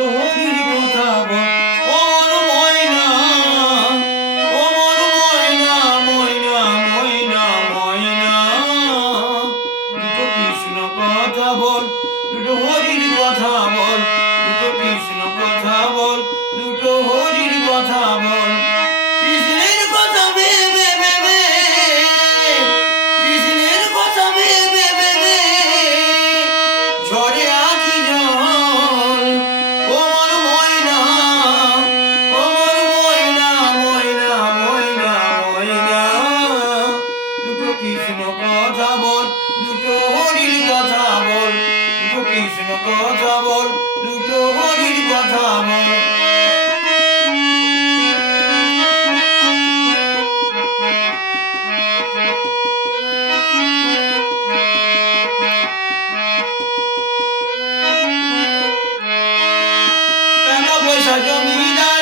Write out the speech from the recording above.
দুটো হরির কথা বল। ও মোর ময়না, ও মোর ময়না, ময়না ময়না ময়না, দুটো কৃষ্ণ কথা বল, দুটো হরির কথা বল, দুটো কৃষ্ণ কথা বল, দুটো হরির কথা বল। কৃষ্ণের কথা ভেবে ভেবে, কৃষ্ণের কথা ভেবে ভেবে ঝরে আখি জল। ও মোর ময়না, ও মোর ময়না, ময়না ময়না ময়না, দুটো কৃষ্ণ কথা বল, দুটো হরির কথা বল, দুটো কৃষ্ণ কথা বল, দুটো হরির কথা বল। টাকা পয়সা জমিদার